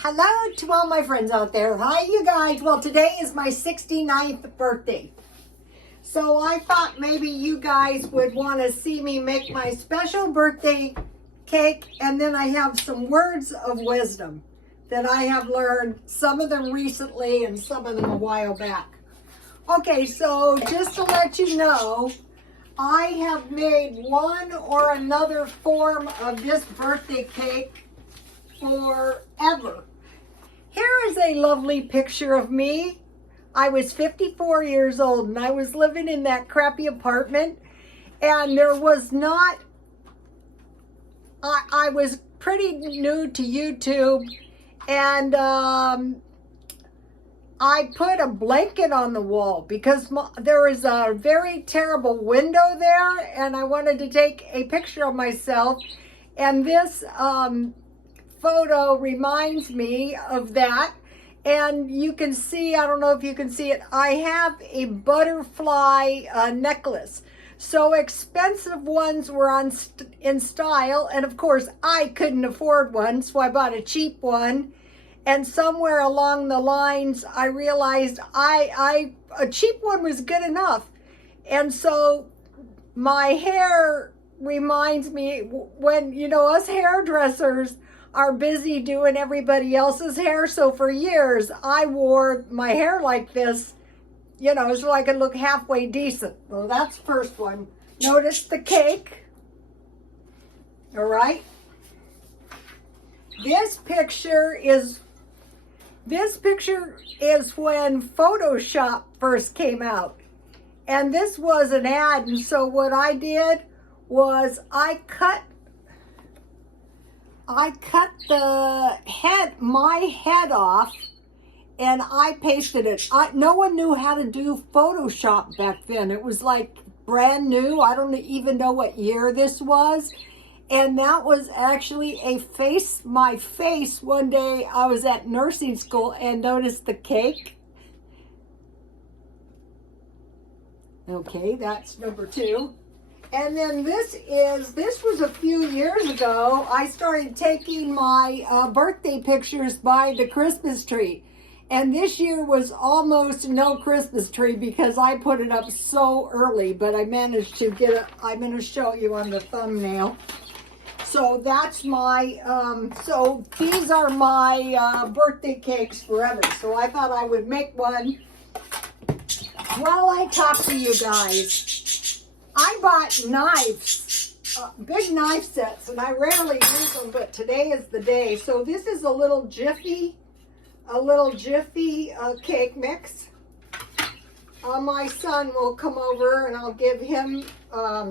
Hello to all my friends out there. Hi, you guys. Well, today is my 69th birthday. So I thought maybe you guys would want to see me make my special birthday cake. And then I have some words of wisdom that I have learned, some of them recently and some of them a while back. Okay, so just to let you know, I have made one or another form of this birthday cake forever. Here is a lovely picture of me. I was 54 years old and I was living in that crappy apartment, and there was not, I was pretty new to YouTube, and I put a blanket on the wall because there was a very terrible window there, and I wanted to take a picture of myself, and this photo reminds me of that. And you can see, I don't know if you can see it, I have a butterfly necklace. So expensive ones were in style, and of course I couldn't afford one, so I bought a cheap one. And somewhere along the lines I realized a cheap one was good enough. And so my hair reminds me, when, you know, us hairdressers are busy doing everybody else's hair. So for years, I wore my hair like this, you know, so I could look halfway decent. Well, that's the first one. Notice the cake. All right. This picture is when Photoshop first came out. And this was an ad. And so what I did was I cut my head off, and I pasted it. No one knew how to do Photoshop back then. It was like brand new. I don't even know what year this was. And that was actually my face. One day I was at nursing school and noticed the cake. Okay, that's number 2. And then this was a few years ago. I started taking my birthday pictures by the Christmas tree. And this year was almost no Christmas tree because I put it up so early, but I managed to get it. I'm going to show you on the thumbnail. So that's my, so these are my birthday cakes forever. So I thought I would make one while I talk to you guys. I bought knives, big knife sets, and I rarely use them, but today is the day. So this is a little jiffy cake mix. My son will come over and I'll give him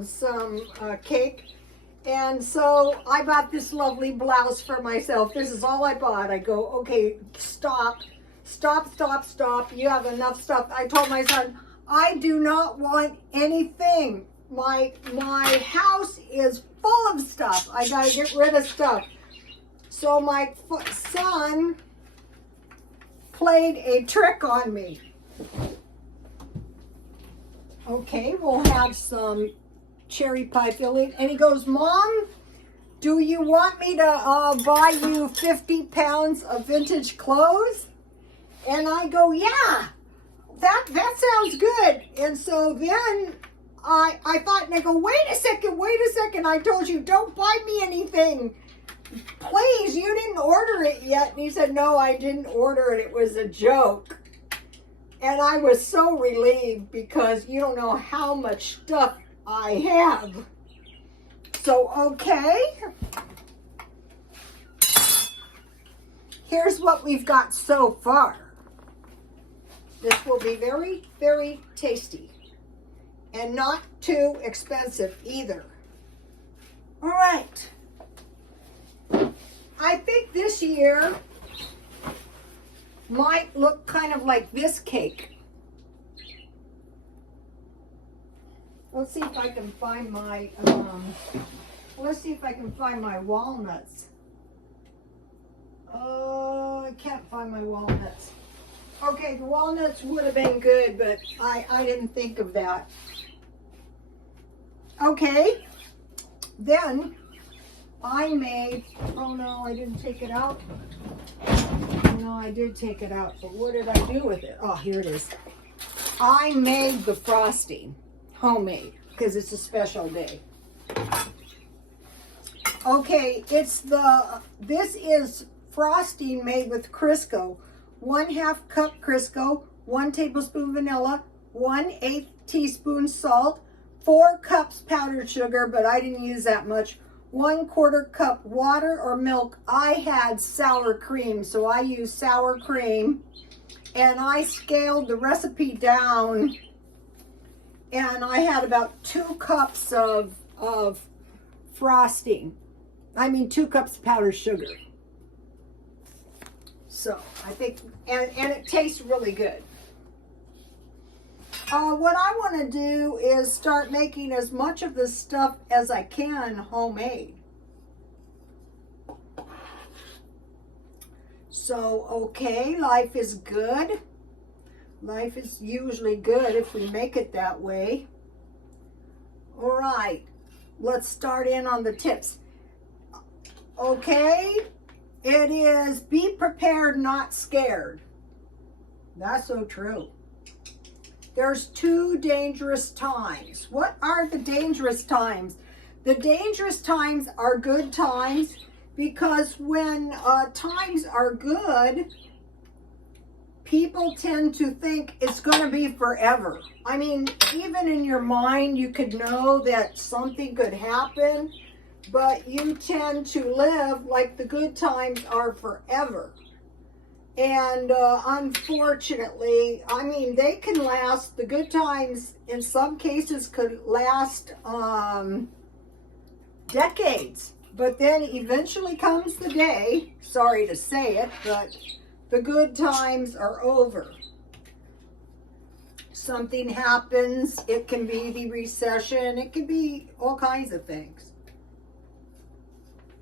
some cake. And so I bought this lovely blouse for myself. This is all I bought. I go, okay, stop. You have enough stuff. I told my son, I do not want anything. My house is full of stuff. I gotta get rid of stuff. So my son played a trick on me. Okay, we'll have some cherry pie filling. And he goes, Mom, do you want me to buy you 50 pounds of vintage clothes? And I go, yeah, that sounds good. And so then I thought, and I go, wait a second. I told you, don't buy me anything. Please, you didn't order it yet. And he said, no, I didn't order it. It was a joke. And I was so relieved because you don't know how much stuff I have. So, okay. Here's what we've got so far. This will be very, very tasty. And not too expensive either. All right. I think this year might look kind of like this cake. Let's see if I can find my, walnuts. Oh, I can't find my walnuts. Okay, the walnuts would have been good, but I didn't think of that. Okay, then I made, oh no, I didn't take it out. No, I did take it out, but what did I do with it? Oh, here it is. I made the frosting, homemade, because it's a special day. Okay, this is frosting made with Crisco. 1/2 cup Crisco, 1 tablespoon vanilla, 1/8 teaspoon salt, 4 cups powdered sugar, but I didn't use that much, 1/4 cup water or milk. I had sour cream, so I used sour cream, and I scaled the recipe down, and I had about 2 cups of frosting. I mean 2 cups of powdered sugar. So I think, and it tastes really good. What I want to do is start making as much of this stuff as I can homemade. So, okay, life is good. Life is usually good if we make it that way. All right, let's start in on the tips. Okay, it is be prepared, not scared. That's so true. There's 2 dangerous times. What are the dangerous times? The dangerous times are good times, because when times are good, people tend to think it's going to be forever. I mean, even in your mind, you could know that something could happen, but you tend to live like the good times are forever. And unfortunately, I mean, they can last, the good times in some cases could last decades. But then eventually comes the day, sorry to say it, but the good times are over. Something happens, it can be the recession, it can be all kinds of things.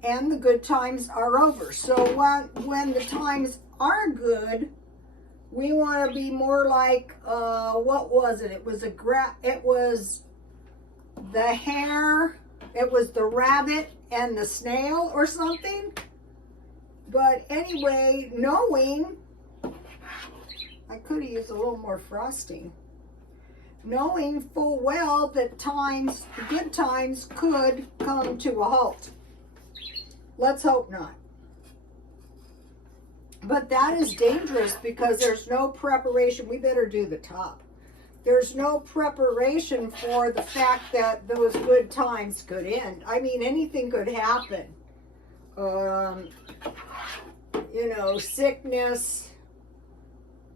And the good times are over. So when the times are good, we want to be more like, what was it? It was the hare, it was the rabbit and the snail or something. But anyway, knowing, I could have used a little more frosting. Knowing full well that the good times could come to a halt. Let's hope not. But that is dangerous because there's no preparation. We better do the top. There's no preparation for the fact that those good times could end. I mean, anything could happen. You know, sickness,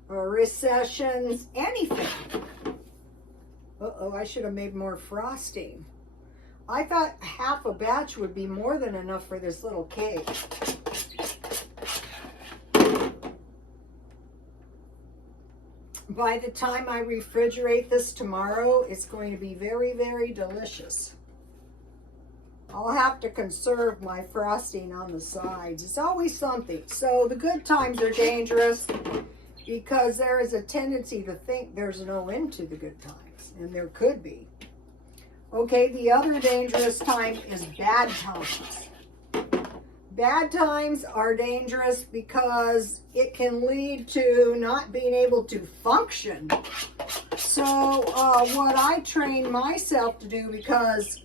or recessions, anything. Uh-oh, I should have made more frosting. I thought half a batch would be more than enough for this little cake. By the time I refrigerate this tomorrow, it's going to be very, very delicious. I'll have to conserve my frosting on the sides. It's always something. So the good times are dangerous because there is a tendency to think there's no end to the good times, and there could be. Okay, the other dangerous time is bad times. Bad times are dangerous because it can lead to not being able to function. So what I trained myself to do, because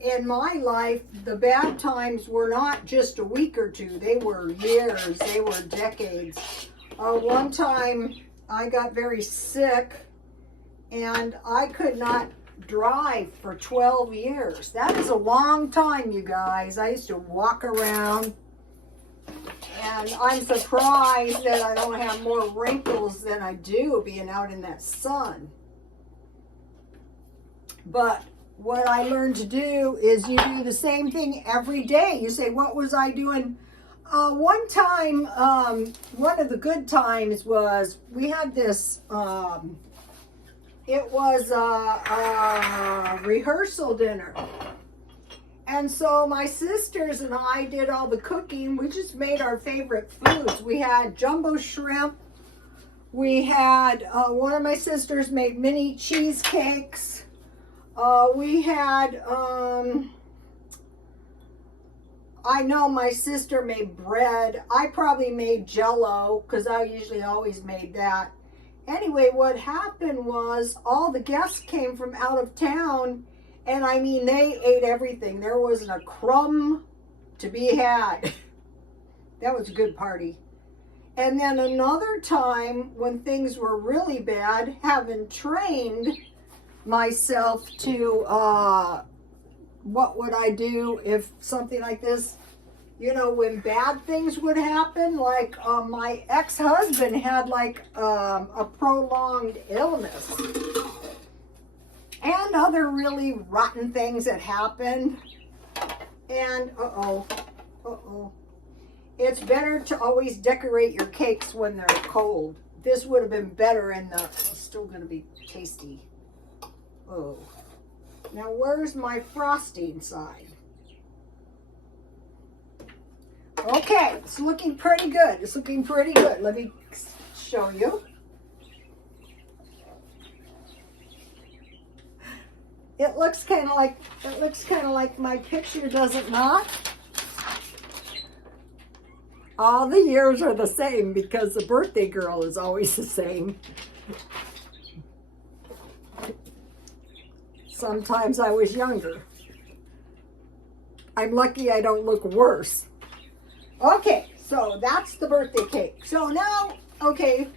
in my life, the bad times were not just a week or two. They were years. They were decades. One time, I got very sick, and I could not drive for 12 years. That is a long time, you guys. I used to walk around, and I'm surprised that I don't have more wrinkles than I do being out in that sun. But what I learned to do is you do the same thing every day. You say, what was I doing? One time, one of the good times was we had this, it was a rehearsal dinner. And so my sisters and I did all the cooking. We just made our favorite foods. We had jumbo shrimp. We had, one of my sisters made mini cheesecakes. We had, I know my sister made bread. I probably made Jell-O because I usually always made that. Anyway, what happened was all the guests came from out of town, and I mean, they ate everything. There wasn't a crumb to be had. That was a good party. And then another time when things were really bad, having trained myself to, what would I do if something like this, you know, when bad things would happen, like my ex-husband had like a prolonged illness and other really rotten things that happened. And it's better to always decorate your cakes when they're cold. This would have been better in the, it's still going to be tasty. Oh, now where's my frosting side? Okay, it's looking pretty good. It's looking pretty good. Let me show you. It looks kind of like my picture, does it not? All the years are the same because the birthday girl is always the same. Sometimes I was younger. I'm lucky I don't look worse. Okay, so that's the birthday cake. So now, okay,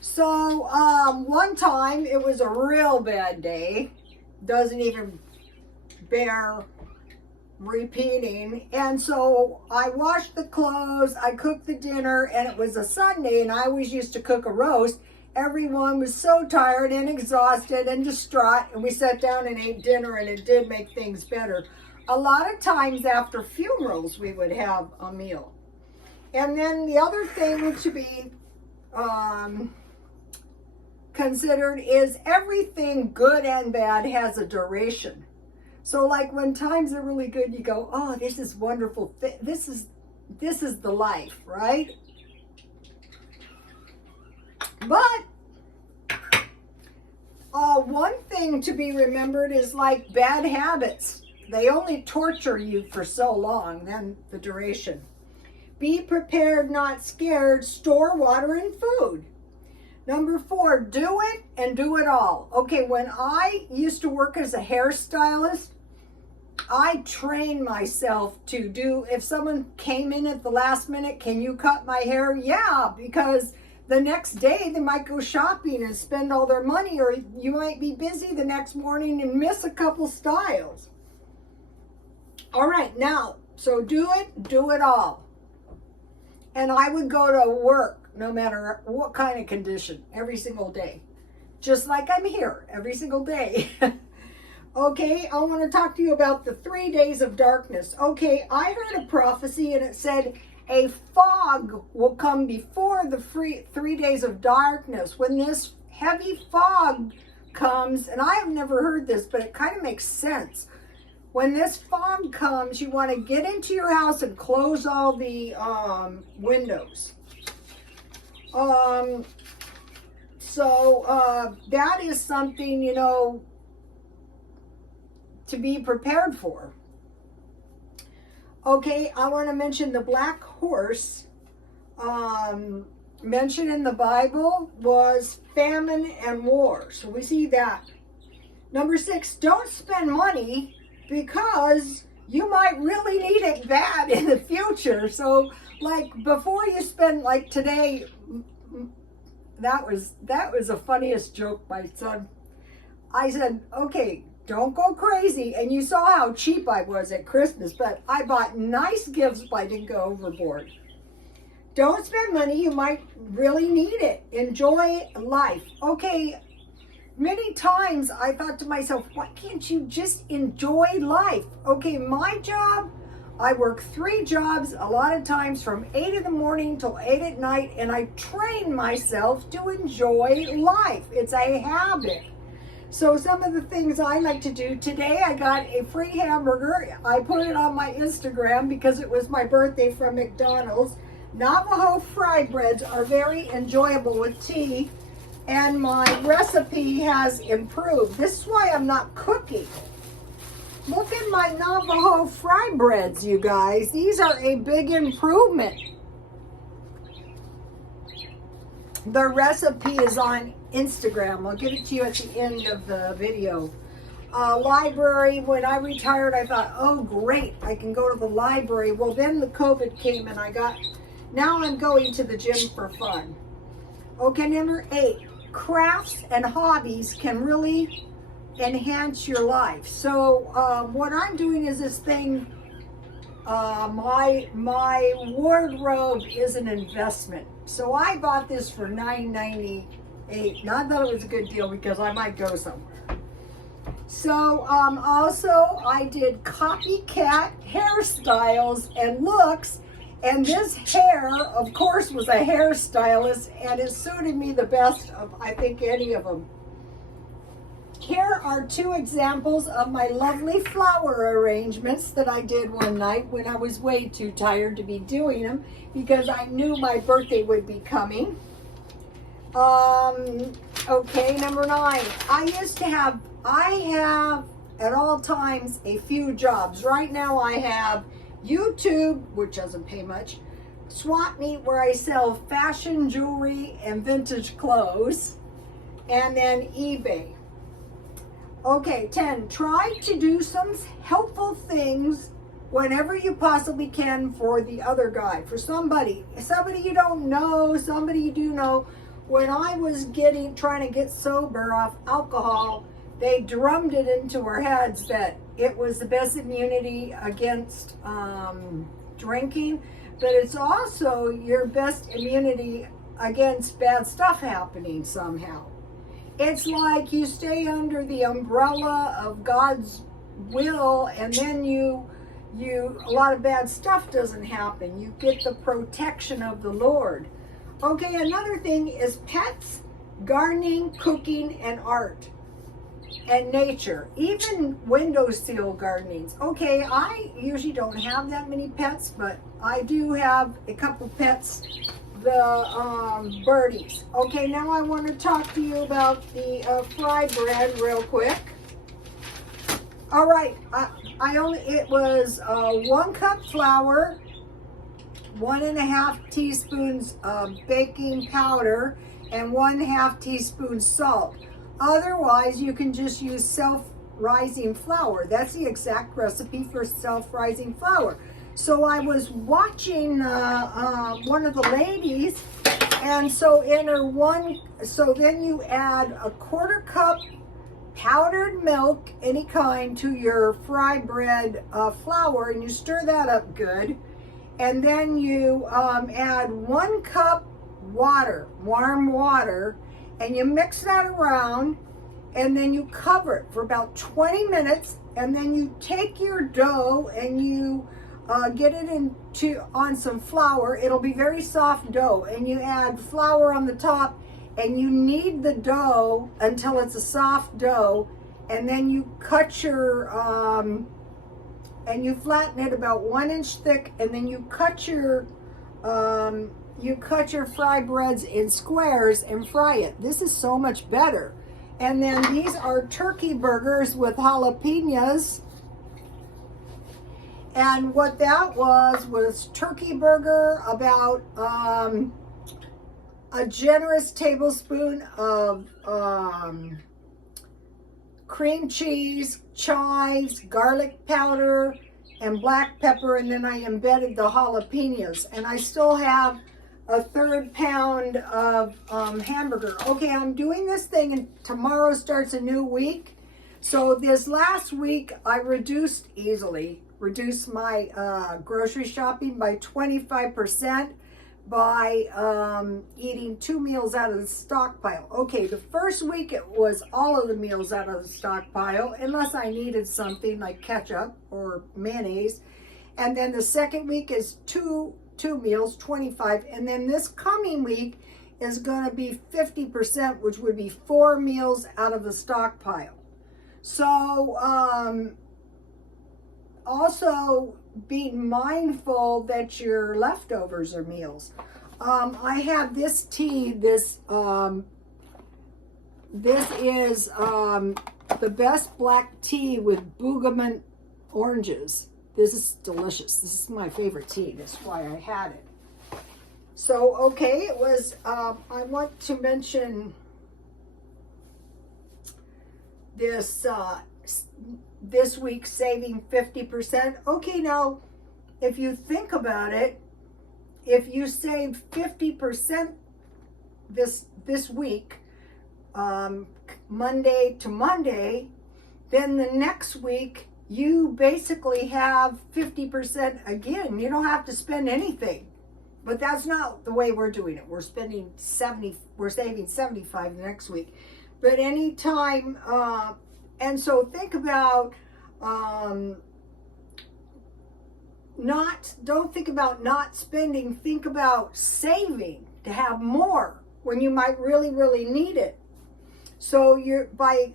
so one time it was a real bad day. Doesn't even bear repeating. And so I washed the clothes, I cooked the dinner, and it was a Sunday, and I always used to cook a roast. Everyone was so tired and exhausted and distraught, and we sat down and ate dinner, and it did make things better. A lot of times after funerals, we would have a meal. And then the other thing to be considered is everything good and bad has a duration. So like when times are really good, you go, oh, this is wonderful. This is the life, right? But one thing to be remembered is like bad habits. They only torture you for so long, then the duration. Be prepared, not scared. Store water and food. Number 4, do it and do it all. Okay, when I used to work as a hairstylist, I trained myself to do, if someone came in at the last minute, can you cut my hair? Yeah, because the next day they might go shopping and spend all their money, or you might be busy the next morning and miss a couple styles. All right, now, so do it all. And I would go to work no matter what kind of condition every single day. Just like I'm here every single day. Okay, I want to talk to you about the 3 days of darkness. Okay, I heard a prophecy and it said a fog will come before the 3 days of darkness. When this heavy fog comes, and I have never heard this, but it kind of makes sense. When this fog comes, you want to get into your house and close all the windows. That is something, you know, to be prepared for. Okay, I want to mention the black horse. Mentioned in the Bible was famine and war. So we see that. Number 6, don't spend money because you might really need it bad in the future. So like before you spend, like today, that was the funniest joke, my son. I said, okay, don't go crazy. And you saw how cheap I was at Christmas, but I bought nice gifts, but I didn't go overboard. Don't spend money, you might really need it. Enjoy life. Okay, many times I thought to myself, why can't you just enjoy life? Okay, my job, I work 3 jobs, a lot of times from 8 in the morning till 8 at night, and I train myself to enjoy life. It's a habit. So some of the things I like to do, today I got a free hamburger. I put it on my Instagram because it was my birthday from McDonald's. Navajo fry breads are very enjoyable with tea, and my recipe has improved. This is why I'm not cooking. Look at my Navajo fry breads, you guys. These are a big improvement. The recipe is on Instagram. I'll give it to you at the end of the video. Library, when I retired, I thought, oh great, I can go to the library. Well, then the COVID came and now I'm going to the gym for fun. Okay, number 8, crafts and hobbies can really enhance your life. So what I'm doing is this thing, my wardrobe is an investment. So I bought this for $9.98. Not that it was a good deal because I might go somewhere. So also I did copycat hairstyles and looks, and this hair, of course, was a hairstylist, and it suited me the best of, I think, any of them. Here are 2 examples of my lovely flower arrangements that I did one night when I was way too tired to be doing them because I knew my birthday would be coming. Okay, number 9. I have at all times a few jobs. Right now I have YouTube, which doesn't pay much, Swap Meet, where I sell fashion jewelry and vintage clothes, and then eBay. Okay, 10, try to do some helpful things whenever you possibly can for the other guy, for somebody you don't know, somebody you do know. When I was trying to get sober off alcohol, they drummed it into our heads that it was the best immunity against drinking, but it's also your best immunity against bad stuff happening somehow. It's like you stay under the umbrella of God's will, and then a lot of bad stuff doesn't happen. You get the protection of the Lord. Okay, another thing is pets, gardening, cooking, and art, and nature, even windowsill gardenings. Okay, I usually don't have that many pets, but I do have a couple pets, the birdies. Okay, now I want to talk to you about the fry bread real quick. All right, it was 1 cup flour, 1.5 teaspoons of baking powder, and 1/2 teaspoon salt. Otherwise, you can just use self-rising flour. That's the exact recipe for self-rising flour. So I was watching one of the ladies, and so then you add a 1/4 cup powdered milk, any kind, to your fry bread flour, and you stir that up good. And then you add 1 cup water, warm water, and you mix that around, and then you cover it for about 20 minutes, and then you take your dough and you get it on some flour. It'll be very soft dough, and you add flour on the top, and you knead the dough until it's a soft dough, and then you cut your and you flatten it about 1 inch thick, and then you cut your fry breads in squares and fry it. This is so much better. And then these are turkey burgers with jalapenos. And what that was turkey burger, about a generous tablespoon of cream cheese, chives, garlic powder, and black pepper, and then I embedded the jalapenos. And I still have a 1/3 pound of hamburger. Okay, I'm doing this thing, and tomorrow starts a new week. So this last week, I reduced my grocery shopping by 25% by eating 2 meals out of the stockpile. Okay, the first week it was all of the meals out of the stockpile, unless I needed something like ketchup or mayonnaise. And then the second week is two meals, 25. And then this coming week is going to be 50%, which would be 4 meals out of the stockpile. So also being mindful that your leftovers are meals. I have this tea. This is the best black tea with bergamot oranges. This is delicious. This is my favorite tea. That's why I had it. So, okay, it was, I want to mention this, this week saving 50%. Okay, now, if you think about it, if you save 50% this week, Monday to Monday, then the next week you basically have 50% again. You don't have to spend anything. But that's not the way we're doing it. We're spending 70, we're saving 75 the next week. But anytime, and so think about, don't think about not spending, think about saving to have more when you might really, really need it. So you're, by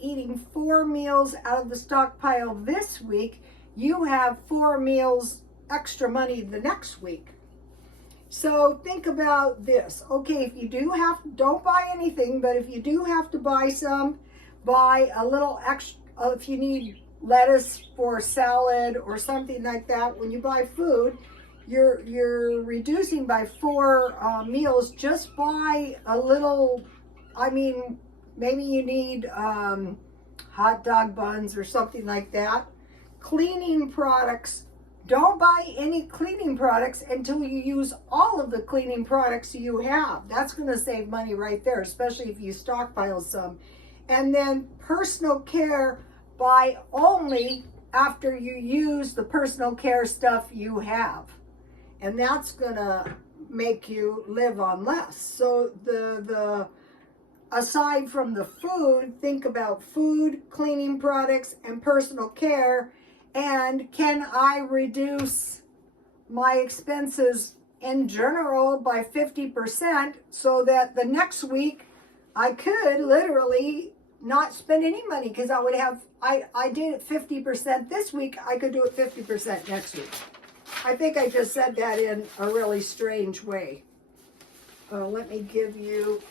eating 4 meals out of the stockpile this week, you have 4 meals extra money the next week. So think about this. Okay, if you do have, don't buy anything, but if you do have to buy some, buy a little extra. If you need lettuce for salad or something like that, when you buy food, you're reducing by 4 meals. Just buy a little. I mean, maybe you need hot dog buns or something like that. Cleaning products. Don't buy any cleaning products until you use all of the cleaning products you have. That's going to save money right there, especially if you stockpile some. And then personal care, buy only after you use the personal care stuff you have. And that's going to make you live on less. So aside from the food, think about food, cleaning products, and personal care. And can I reduce my expenses in general by 50% so that the next week I could literally not spend any money, because I would have, I did it 50% this week, I could do it 50% next week. I think I just said that in a really strange way. Let me give you,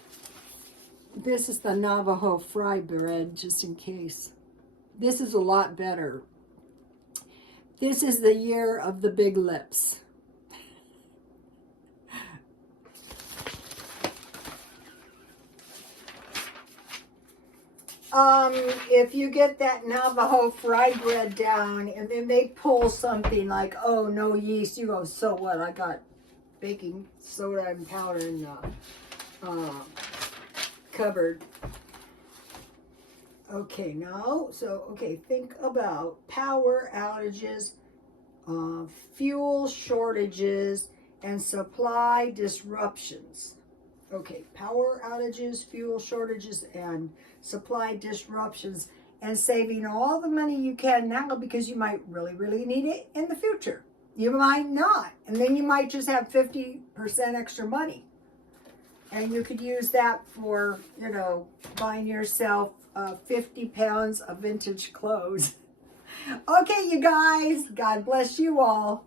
this is the Navajo fry bread, just in case. This is a lot better. This is the year of the big lips. If you get that Navajo fried bread down and then they pull something like, oh, no yeast, you go, so what? I got baking soda and powder in the cupboard. Okay, now, so, okay, think about power outages, fuel shortages, and supply disruptions. Okay, power outages, fuel shortages, and supply disruptions, and saving all the money you can now because you might really, really need it in the future. You might not, and then you might just have 50% extra money. And you could use that for, you know, buying yourself 50 pounds of vintage clothes. Okay, you guys, God bless you all.